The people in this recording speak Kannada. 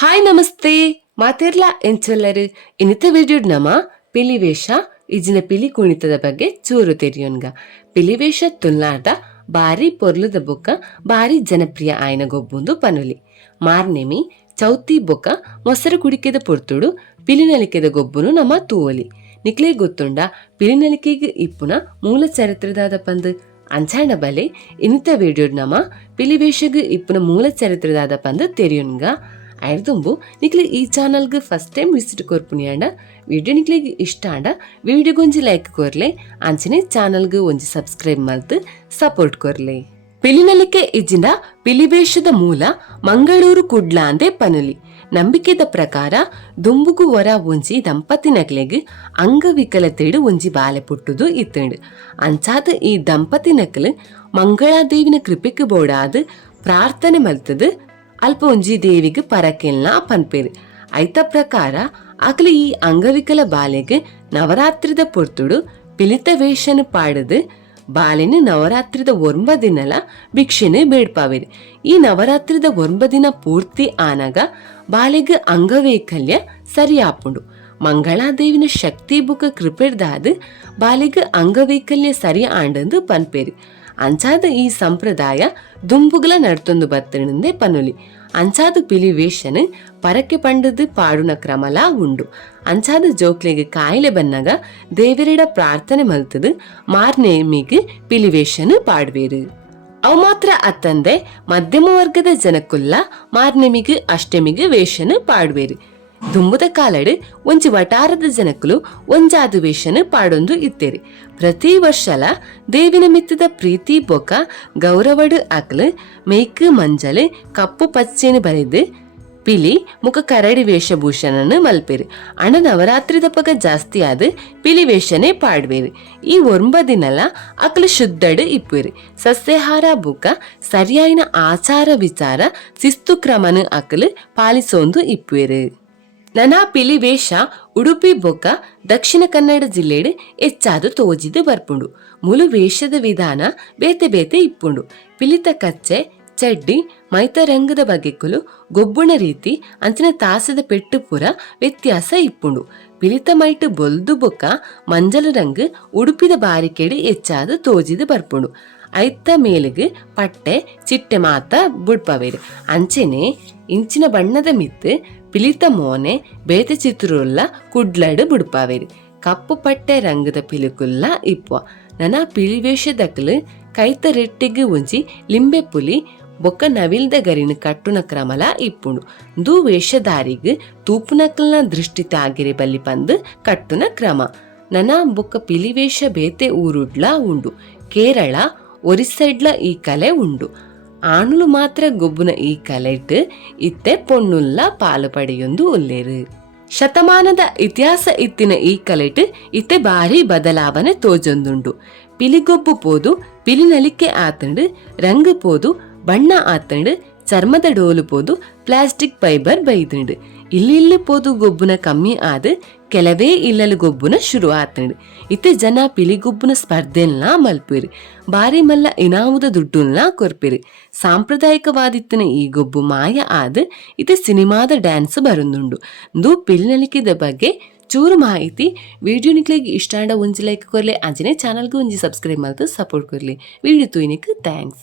ಹಾಯ್ ನಮಸ್ತೆ ಮಾತೆರ್ಲ ಎಂಚೆಲ್ಲರು ಇನ್ನಿತ ವಿಡಿಯೋ ನಮ ಪಿಲಿವೇಷ ಇಜಿನ ಪಿಲಿ ಕುಣಿತದ ಬಗ್ಗೆ ಚೂರು ತೆರಿಯೋನ್ಗ. ಪಿಲಿವೇಷ ತುಲ್ನಾಟ ಬಾರಿ ಪೊರ್ಲುದ ಬೊಕ್ಕ ಬಾರಿ ಜನಪ್ರಿಯ ಆಯ್ನ ಗೊಬ್ಬುಂದು ಪನುಲಿ. ಮಾರ್ನೆಮಿ ಚೌತಿ ಬೊಕ್ಕ ಮೊಸರು ಕುಡಿಕೆದ ಪೊರ್ತುಡು ಪಿಲಿನಲಿಕೆದ ಗೊಬ್ಬುನು ನಮ ತೂವಲಿ. ನಿಕ್ಲೇ ಗೊತ್ತುಂಡ ಪಿಲಿನಲಿಕೆಗೆ ಇಪ್ಪುನ ಮೂಲ ಚರಿತ್ರೆದಾದ ಪಂದ್ ಅಂಚಾಂಡ ಬಲೆ ಇನ್ನಿತ ವಿಡಿಯೋ ನಮ ಪಿಲಿವೇಷಗ್ ಇಪ್ಪುನ ಮೂಲ ಚರಿತ್ರೆದಾದ ಪಂದ್ ತೆರಿಯೋನ್ಗ. ಆಯ್ದುಂಬು ನಿಕ್ಲೆ ಈ ಚಾನಲ್ಗೆ ಫಸ್ಟ್ ಟೈಮ್ ವಿಸಿಟ್ ಕೊರ್ಪುನಿಯಾಂಡ ವಿಡಿಯೋ ನಿಕ್ಲಿಗೆ ಇಷ್ಟ ಆಂಡ ವಿಡಿಯೋಗೊಂಜಿ ಲೈಕ್ ಕೊರ್ಲೆ ಅಂಚನೆ ಚಾನಲ್ಗೆ ಒಂಜಿ ಸಬ್ಸ್ಕ್ರೈಬ್ ಮಲ್ತು ಸಪೋರ್ಟ್ ಕೊರ್ಲೆ. ಪಿಲಿನಲಿಕೆ ಇಜ್ಜಿಂದ ಪಿಲಿವೇಷದ ಮೂಲ ಮಂಗಳೂರು ಕುಡ್ಲ ಅಂದೆ ಪನುಲಿ. ನಂಬಿಕೆದ ಪ್ರಕಾರ ದುಂಬುಗು ಹೊರ ಒಂಜಿ ದಂಪತಿನಕ್ಲೆಗ್ ಅಂಗವಿಕಲತೆಡು ಒಂಜಿ ಬಾಲೆ ಪುಟ್ಟುದು ಇತ್ತಂಡು. ಅಂಚಾದ ಈ ದಂಪತಿನಕ್ಲು ಮಂಗಳಾದೇವಿನ ಕೃಪೆಗೆ ಬೋಡಾದು ಪ್ರಾರ್ಥನೆ ಮಲ್ತದು ಅಲ್ಪ ಒಂಜಿ ದೇವಿಗೆ ಪರಕೆಲ್ನ ಪನ್ಪೇರು. ಐತ ಪ್ರಕಾರ ಅಕ್ಲು ಈ ಅಂಗವಿಕಲ ಬಾಲೆಗ್ ನವರಾತ್ರಿದ ಪೊರ್ತುಡು ಪಿಲಿತ ವೇಷನು ಪಾಡದು ಬಾಲೆನು ನವರಾತ್ರಿದ 9 ದಿನಲ ಭಿಕ್ಷೆನು ಬೇಡ್ಪಾವೇರು. ಈ ನವರಾತ್ರಿದ 9 ದಿನ ಪೂರ್ತಿ ಆನಾಗ ಬಾಲೆಗ್ ಅಂಗವೈಕಲ್ಯ ಸರಿ ಆಪುಂಡು. ಮಂಗಳಾದೇವಿನ ಶಕ್ತಿ ಬುಕ ಕೃಪೆಡ್ದಾದು ಬಾಲೆಗ್ ಅಂಗವೈಕಲ್ಯ ಸರಿ ಆಂಡಂದು ಪನ್ಪೇರು. ಅಂಚಾದ ಈ ಸಂಪ್ರದಾಯ ದುಂಬುಗಲ ನಡ್ತೊಂದು ಬತ್ತಣಂದೆ ಪನುಲಿ. ಅಂಚಾದ ಪಿಲಿವೇಷನ್ ಪರಕೆ ಪಂಡದು ಪಾಡುನ ಕ್ರಮಲ ಉಂಡು. ಅಂಚಾದ ಜೋಕ್ಲೆಗೆ ಕಾಯಿಲೆ ಬನ್ನಾಗ ದೇವರಿಡ ಪ್ರಾರ್ಥನೆ ಮಲ್ತದು ಮಾರ್ನೇಮಿಗ್ ಪಿಲಿವೇಷನ್ ಪಾಡ್ವೇರು. ಅವು ಮಾತ್ರ ಅತ್ತಂದೆ ಮಧ್ಯಮ ವರ್ಗದ ಜನಕ್ಕುಲ್ಲ ಮಾರ್ನೆಮಿಗ್ ಅಷ್ಟಮಿಗ್ ವೇಷನ್ ಪಾಡ್ವೇರು. ದುಂಬುದ ಕಾಲಡ್ ಒಂಜಿ ವಟಾರದ ಜನಕ್ಕಲು ಒಂಜಾದು ವೇಷನ್ ಪಾಡೊಂದು ಇತ್ತೇರಿ. ಪ್ರತಿ ವರ್ಷಲ ದೇವಿನ ಮಿತ್ತದ ಪ್ರೀತಿ ಬೊಕ ಗೌರವಡು ಅಕ್ಲು ಮೇಯ್ಕ್ ಮಂಜಲ್ ಕಪ್ಪು ಪಚ್ಚೆನು ಬರೆದು ಪಿಲಿ ಮುಖ ಕರಡಿ ವೇಷಭೂಷಣನು ಮಲ್ಪೇರು. ಅಣ ನವರಾತ್ರಿ ದಪ್ಪಗ ಜಾಸ್ತಿ ಆದ ಪಿಲಿ ವೇಷನೇ ಪಾಡ್ವೇರು. ಈ 9 ದಿನಲ ಅಕ್ಲು ಶುದ್ಧಡು ಇಪ್ಪೇರು. ಸಸ್ಯಾಹಾರ ಬುಕ ಸರಿಯಾಯಿನ ಆಚಾರ ವಿಚಾರ ಶಿಸ್ತು ಕ್ರಮನು ಅಕ್ಲು ಪಾಲಿಸೋಂದು ಇಪ್ಪೇರು. ನನಾ ಪಿಲಿವೇಷ ಉಡುಪಿ ಬೊಕ್ಕ ದಕ್ಷಿಣ ಕನ್ನಡ ಜಿಲ್ಲೆಡ್ ಹೆಚ್ಚಾದು ತೋಜಿದು ಬರ್ಪುಂಡು. ಮುಲು ವೇಷದ ವಿಧಾನ ಬೇತೆ ಬೇತೆ ಇಪ್ಪುಂಡು. ಪಿಲಿತ ಕಚ್ಚೆ ಚಡ್ಡಿ ಮೈತ ರಂಗದ ಬಗೆಕುಲು ಗೊಬ್ಬುಣ ರೀತಿ ಅಂಚಿನ ತಾಸದ ಪೆಟ್ಟು ಪುರ ವ್ಯತ್ಯಾಸ ಇಪ್ಪುಂಡು. ಪಿಲಿತ ಮೈಟ್ ಬೊಲ್ದು ಬೊಕ್ಕ ಮಂಜಲು ರಂಗು ಉಡುಪಿದ ಬಾರಿಕೆಡ್ ಹೆಚ್ಚಾದು ತೋಜಿದು ಬರ್ಪುಂಡು. ಐತ ಮೇಲಿಗೆ ಪಟ್ಟೆ ಚಿಟ್ಟೆ ಮಾತ ಬುಡ್ಪವೇರು. ಅಂಚೆನೆ ಇಂಚಿನ ಬಣ್ಣದ ಮಿತ್ತು ಪಿಲಿತ ಮೋನೆ ಬೇತೆ ಚಿತ್ರುಲ್ಲ ಕುಡ್ಲಡ್ ಬುಡ್ಪಾವೇರು. ಕಪ್ಪು ಪಟ್ಟೆ ರಂಗದ ಪಿಲಿಕುಲ್ಲ ಇಪ್ಪುವ. ನನ ಪಿಲಿವೇಷದಕ್ಲು ಕೈತ ರೆಟ್ಟಿಗೆ ಒಂಜಿ ಲಿಂಬೆ ಪುಲಿ ಬೊಕ್ಕ ನವಿಲ್ದ ಗರಿನ ಕಟ್ಟುನ ಕ್ರಮಲ ಇಪ್ಪುಂಡು. ದು ವೇಷಧಾರಿಗ್ ತೂಪುನಕ್ಲನ ದೃಷ್ಟಿ ತಾಗಿರೆ ಬಲ್ಲಿ ಪಂದು ಕಟ್ಟುನ ಕ್ರಮ. ನನ ಬೊಕ್ಕ ಪಿಲಿವೇಷ ಬೇತೆ ಊರುಡ್ಲ ಉಂಡು. ಕೇರಳ ಒರಿಸ್ಸೈಡ್ಲ ಈ ಕಲೆ ಉಂಡು. ಆಣುಲು ಮಾತ್ರ ಗೊಬ್ಬುನ ಈ ಕಲೆಟ್ ಇತ್ತೆ ಪೊಣ್ಣುಲ್ಲ ಪಾಲು ಪಡೆಯೊಂದು ಉಲ್ಲೇರು. ಶತಮಾನದ ಇತಿಹಾಸ ಇತ್ತಿನ ಈ ಕಲೆಟ್ ಇತ್ತೆ ಬಾರಿ ಬದಲಾವಣೆ ತೋಜೊಂದುಂಡು. ಪಿಲಿಗೊಬ್ಬು ಪೋದು ಪಿಲಿನಲಿಕೆ ಆತಂಡು ರಂಗು ಪೋದು ಬಣ್ಣ ಆತಂಡು ಚರ್ಮದ ಡೋಲು ಪೋದು ಪ್ಲಾಸ್ಟಿಕ್ ಫೈಬರ್ ಬೈದುಂಡು. ಇಲ್ಲಿ ಪೋದು ಗೊಬ್ಬುನ ಕಮ್ಮಿ ಆದ ಕೆಲವೇ ಇಲ್ಲಲು ಗೊಬ್ಬುನ ಶುರು ಆತಂಡು. ಇತ್ತೆ ಜನ ಪಿಲಿಗೊಬ್ಬುನ ಸ್ಪರ್ಧೆಲ್ನ ಮಲ್ಪೇರು. ಬಾರಿ ಮಲ್ಲ ಇನಾವುದ ದುಡ್ಡುಲ್ನ ಕೊರ್ಪೇರು. ಸಾಂಪ್ರದಾಯಿಕವಾದಿತ್ತಿನ ಈ ಗೊಬ್ಬು ಮಾಯ ಆದ ಇತ್ತೆ ಸಿನಿಮಾದ ಡ್ಯಾನ್ಸ್ ಬರುಂದುಂಡು. ದು ಪಿಲಿನಲಿಕೆದ ಬಗ್ಗೆ ಚೂರು ಮಾಹಿತಿ ವಿಡಿಯೋ ನಿಕ್ಲಿಗೆ ಇಷ್ಟ ಆಂಡ ಒಂಜಿ ಲೈಕ್ ಕೊರ್ಲೆ ಅಂಚನೆ ಚಾನಲ್ಗೆ ಒಂಜಿ ಸಬ್ಸ್ಕ್ರೈಬ್ ಮಲ್ತು ಸಪೋರ್ಟ್ ಕೊರ್ಲಿ. ವಿಡಿಯೋ ತೂಯಿನಿಕ್ ಥ್ಯಾಂಕ್ಸ್.